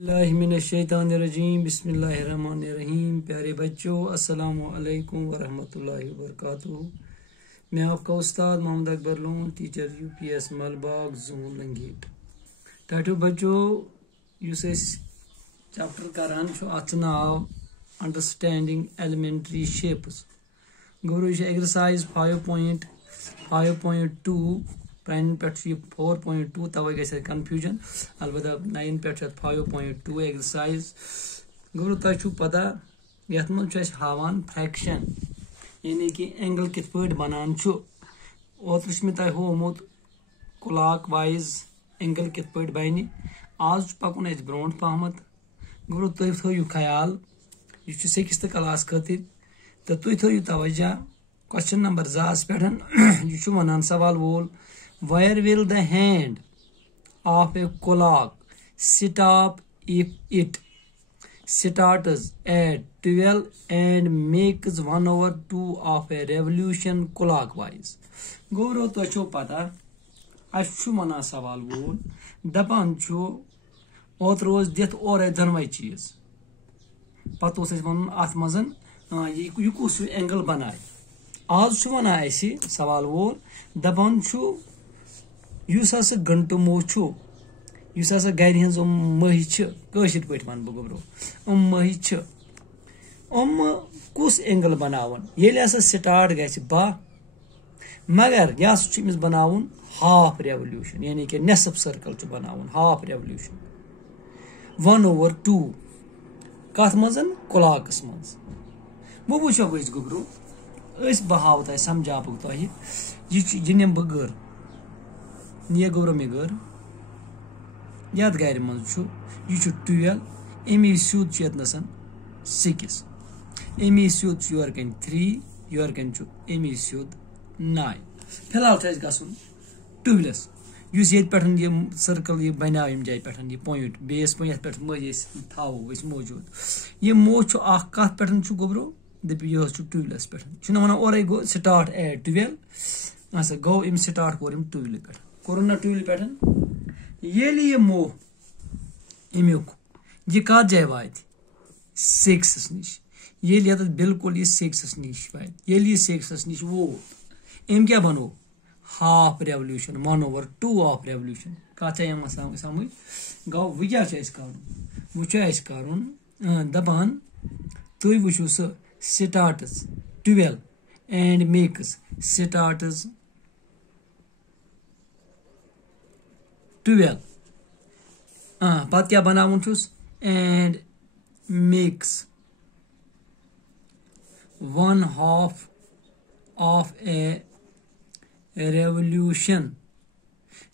बिस्मिल्लाहिर्रहमानिर्रहीम बिस्मिल्लाहिर्रहमानिर्रहीम। प्यारे बच्चों, अस्सलामु अलैकुम वरहमतुल्लाहि वबरकातुहू। मैं आपका उस्ताद Mohammad Akbar Lone, teacher UPS Malbagh zone Langate. टाटू बच्चों युस चैप्टर करान अत नाव अंडरस्टैंडिंग एलिमेंट्री शेप्स। गौर एक्सरसाइज 5.5.2 प्राइन पे 4.2 तवे गई कन्फ्यूजन अलबत्ता 9 पे 5.2 एक्सरसाइज। गौर तुम पता ये हावान फ्रैक्शन यानी कि एंगल कित पे बनान ओतर मे तह होमुत क्लॉक वाइज एंगल कित पे बन। आज पकुन ब्रो पहमत। गौर तुम थो ख्याल यह 6th क्लास खतिर तो तुम थो तवज्जा। क्वेश्चन नंबर 2 पे यह वन सवाल वोल where will the hand of a clock stop if it starts at 12 and makes 1/2 of a revolution clockwise। गौरो तो पता वन सवाल वोल दपान ओत रोज दिथ और दनवे चीज पत वन अत मज यह कुछ एंगल बनाए। आज वन सवाल वोल दपान गंटु मो गर हज मही पे वन बह गोब्रो मही कुस एंगल बनावन ये स्टार्ट ग 12 मगर यह बनावन हाफ रेवल्यूशन यानी कि नेसफ सर्कल बनावन हाफ रेवल्यूशन 1/2 कत मज क्लॉकस मज। वो वो गोब्रो बह हाव तुम समझा तुह यह निम बह गर ये गोब्रो मे गर ये गर मज यह 12 अमी सूद नसन 6 अमी सूद योर कन 3 योर कन अमी सूद 9। फिलहाल गसन 12 ये सर्कल यह बनाव यम जाय पे यह पॉइंट बेस पे मज थो मौजूद यह मो कत पे गोब्रो दपो यह 12 पे वन और गो स्टार्ट एट 12 अच्छा गो अम स्टार्ट कोर 12 पे कोर ना 12 पे ये मो अमुक यह कत जाए वात 6 नश ये बिल्कुल यह 6 नश वात ये 6 नश वोत अम क्या बनो हाफ रेवल्यूशन 1/2 ऑफ रेवल्यूशन कत समझ गो वो क्या कर दपान तुम वो स्टार्ट्स 12 एंड मेक्स स्टार्ट्स 12 पत क्या बनावन and makes 1/2 of a revolution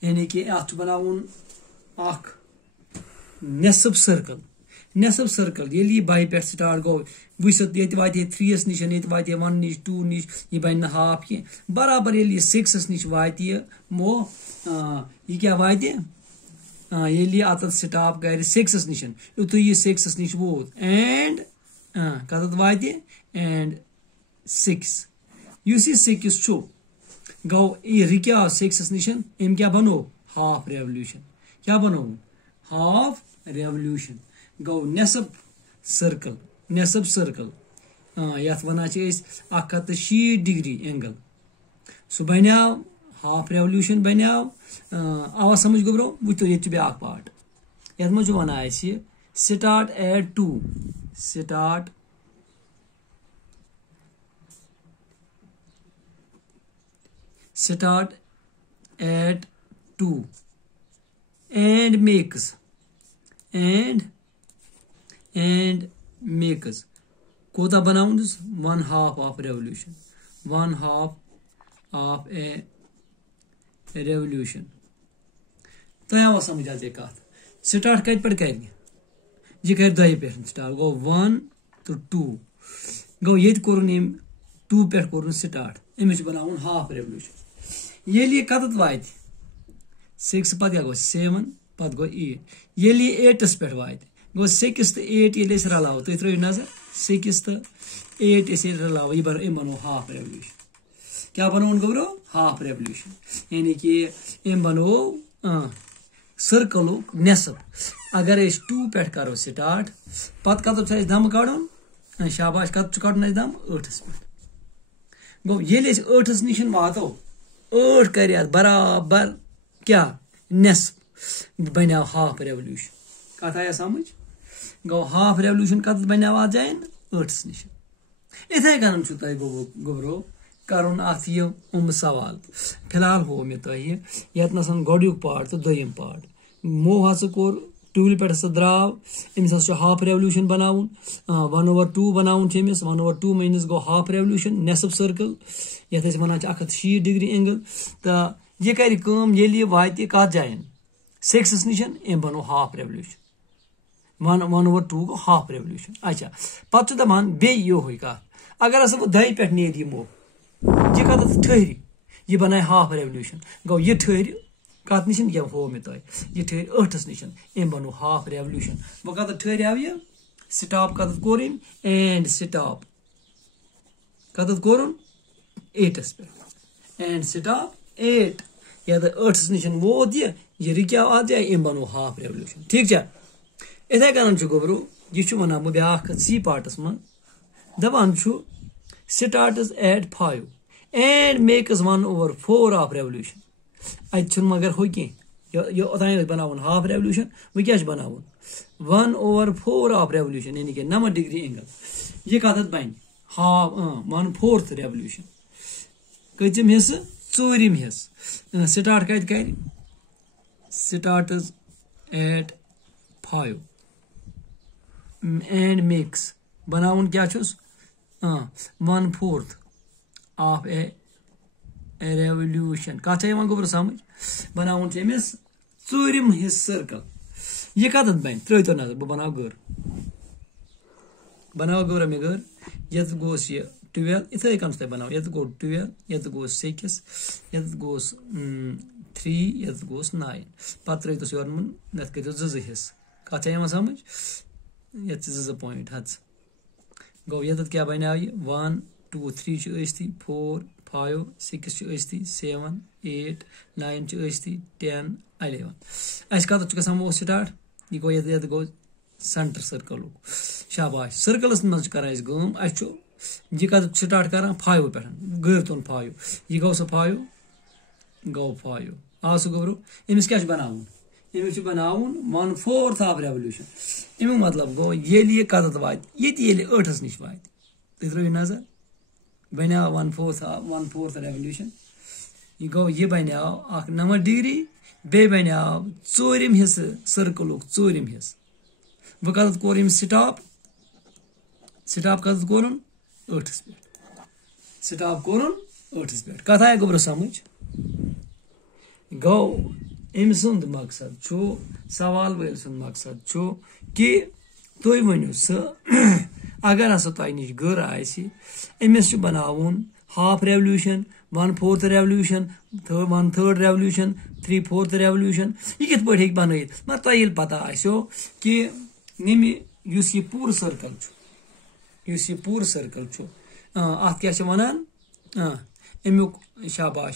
यानी कि अत बनावन नेसफ सर्कल ये बाई पे स्टार्ट गो ये वाते 3 नश ये वाते 1 नश 2 नश यह बन हाफ कह बराबर ये 6 नश वात मो यह क्या वाते ये अत स्टॉप कर 6 नश युत यह 6 नश वोत एंड कत वाते एंड 6 युस यह 6 गो यह रिक्या 6 नश अम क्या बनो हाफ रेवल्यूशन क्या बनो हाफ रेवल्यूशन गो नेसफ सर्कल यथ वन 160 डिग्री एंगल सह बनाव हाफ रेवल्यूशन बनाव आवा समझ गोब्रो वो ये ब्या पार्ट ये मज one start at 2 start at 2 and makes कोता बनावन 1/2 of revolution 1/2 of a revolution तुम आवा समझ आज ये कत स्टार्ट कत पे कर यह कर 2 पे स्टार्ट गो 1 तो 2 गो ये कोर 2 पे कोर स्टार्ट अमिस बनावन हाफ रेवल्यूशन ये कत वात 6 पत क्या गो 7 पत गो 8 ये 8 पे वात गो 6 तो 8 ये रलाव तुम त्रो नजर 6 तो 8 रलाव यह बनो हाफ रेवल्यूशन क्या बनो गोब्रो हाफ रेवल्यूशन यानी कि बनो सर्कल नेसफ अगर 2 पे करो स्टार्ट पत कत दम कड़न शाबाश कत कड़न दम 8 पे गो ये 8 निश वातो 8 कर बराबर क्या नेसफ बनो हाफ रेवल्यूशन कत आया समझ गो हाफ रेवल्यूशन कत बनो आज जान 8 निश इथे कन गोबरो करुन अत यह सवाल फिलहाल हो मे तुह यतन गोडुक पार्ट तो दोयम पार्ट मो हस कोर टूल पे द्राव अमिस हाफ रेवल्यूशन बनाउन 1/2 बनाउन 1/2 मीनस गो हाफ रेवल्यूशन नेसफ सर्कल ये वन 160 डिग्री एंगल तो यह कर वात कत जायन 6 निश अम बनो half revolution 1/2 go half revolution अच्छा पे दपान बे योह कत अगर हसा वो दही पे नेर यमो यह कत ठहरी यह बनाए हाफ रेवल्यूशन गो यह ठहर कत निश हो मे तुह यह ठहर 8 निश अम बनो हाफ रेवल्यूशन वो कत ठहर यह स्टॉप कत कोर एंड स्टॉप कत कोर 8 पे एंड स्टॉप 8 या 8 निश वोत यह रुक्या अत जाए अम बनो हाफ रेवल्यूशन ठीक है इथे कन गोबरो यह वन बह ब्या सी पार्टस मन दपान starts at 5 and makes 1/4 of revolution अत मगर हो कह ओतान बनावन हाफ रेवल्यूशन वो क्या बनावन 1/4 ऑफ रेवल्यूशन यानी कि 90 डिग्री एंगल यह कत बन हाफ 1/4 रेवल्यूशन कम हिस्स 4 हिस्स स्टार्ट कत कर स्टार्ट्स एट 5 एंड मेक्स बनावन क्या 1/4 ऑफ ए रेवल्यूशन कत गोबर समझ बनावन अमिस 4 हिस्स सर्कल यह कत बन त्रो तो नजर बह बनाव गर बनाव गोर मे गर ये गोस यह 12 इथे कन तुम बनाव ये गो 12 ये गोस 6 ये गोस 3 ये गोस 9 पे त्रो योर मुन नत कर 2 हिस्स कत समझ ये 2 पॉइंट हज गो ये क्या बनाव यह 1 2 3 ती 4 5 6 ती 7 8 9 ती 10 11 अस कत वो स्टार्ट यह गो ये गो सेंटर सर्कल शाबाश सर्कलस मज कर गम यह कत स्टार्ट कर 5 पे गर तुन 5 यह गो 5 गो 5 आ सह गोबरो अमिस क्या बनावन अमिस बनावन 1/4 ऑफ रेवल्यूशन अमु मतलब गो ये कत वात ये 8 निश वात तुम त्रो नजर बनाव 1/4 रेवल्यूशन यह गो यह बनाव 90 डिग्री बे बनाव 4 हिस्स सर्कल 4 हिस्स वो कत कोर स्टॉप स्टॉप कत कोर 8 पे स्टॉप कोर 8 पे कत आया गोबर समझ गो अम सुंद मकसद सवाल वल सुंद मकसद कि तुम वनु अगर हसा तुह नश गर अमिस बनावन half revolution 1/4 revolution 1/3 revolution 3/4 revolution यह कित पे बन मगर तुह पता आसो कि निम यह पूर सर्कल अत क्या वनान अमुक शाबाश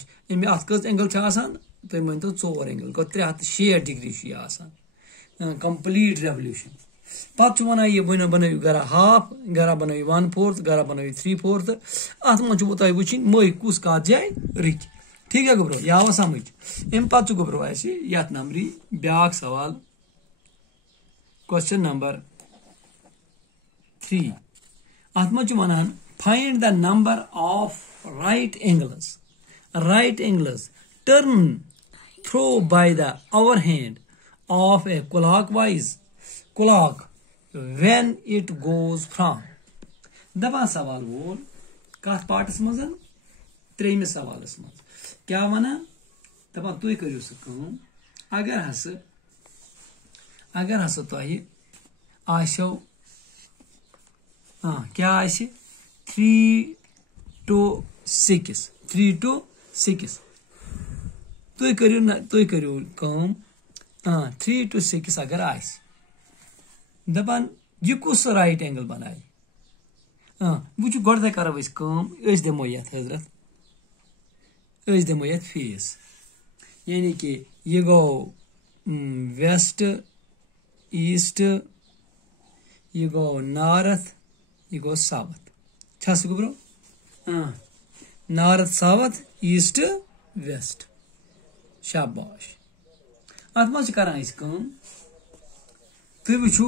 अत कज एंगल तुम वन तो 4 एंगल गो 360 डिग्री कंप्लीट रेवल्यूशन पे वन यह बनो गरा हाफ गरा बनो 1/4 गरा बनो 3/4 अत मन तुह वो मै कुस कत जाए रुक ठीक है गोबरो यह आवा समझ अम पे गोबरो यथ नंबरी ब्या सवाल क्वेश्चन नंबर 3 अत मन वन find the number of right angles turn through by the hour hand of a clock when it goes from दपा सवाल वोल कत पार्टस मज 3 सवालस मज क्या वना दपा तुम करो सह अगर हसा तुह आसो क्या 3 to 6 तुम करो 3 to 6 अगर आस दपान यह कुस राइट एंगल बनाए वो गोद करो दमो ये हजरत दमो ये फेस यानी कि यह गो वेस्ट ईस्ट यह गो नॉर्थ यह गो साउथ छा गुब्रो नॉर्थ साउथ ईस्ट वेस्ट शाबाश अत मज करान तुम वुचु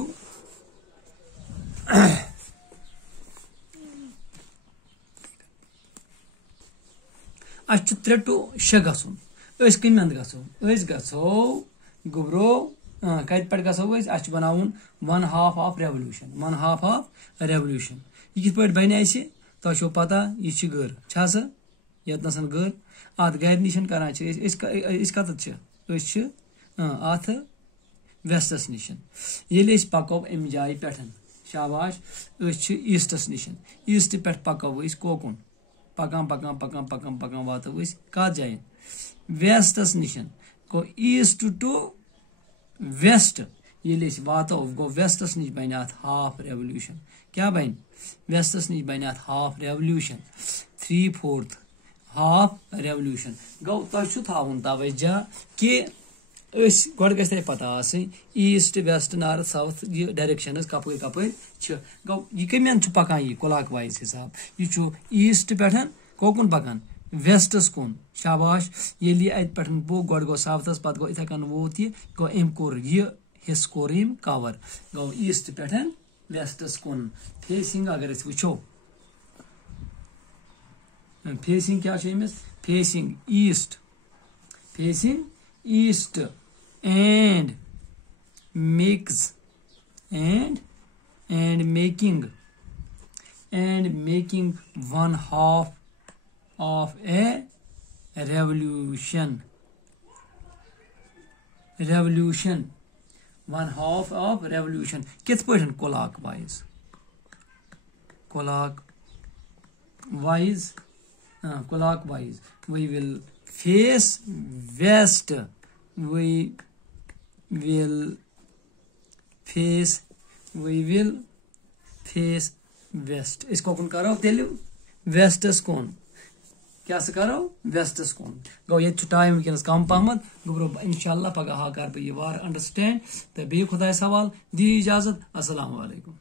अस 3 to 6 गसुन कम गो गुब्रो कत पे गो अस बनावन 1/2 ऑफ रेवोल्यूशन यह कित पे बन तुम पता यह गर सा यतन गर अत गर निश करान कत अत वेस्टस निश ये पको अमि जाय पे शाबाश ईस्टस निश ईस्ट पे पको कोकुन पकान पकान पकान पकान पकान वातो कत जाए वेस्टस निश गो ईस्ट टू वेस्ट ये वातो गो वेस्टस निश बन अत हाफ रेवोल्यूशन क्या बन वेस्टस निश बन अत हाफ रेवोल्यूशन 3/4 हाफ रेवोल्यूशन गो तुम थावन तवज्जा कि गो गई पता ईस्ट वेस्ट नॉर्थ साउथ ये डायरेक्शन कप गो यह कमेन पकान यह क्लॉक वाइज हिसाब यह ईस्ट पे कोकुन पकान वेस्टस कुन शाबाश ये अत पे बो गो गो साउथस पे गो इथे कन वोत यह गो अम कोर यह हिस्स कोर कवर गो ईस्ट पे वेस्टस कुन फेसिंग अगर वो फेसिंग क्या facing east and making 1/2 of a revolution 1/2 of revolution कित पठन clockwise we will face west we will face west इसको कौन करो तेल वेस्टस कौन क्या करो वेस्टस कौन गो ये टाइम वनस कम पहमत गुब्रो इंशाल्लाह पगह कर बह वार अंडरस्टैंड तो बे खुदा सवाल दी इजाजत अस्सलाम वालेकुम।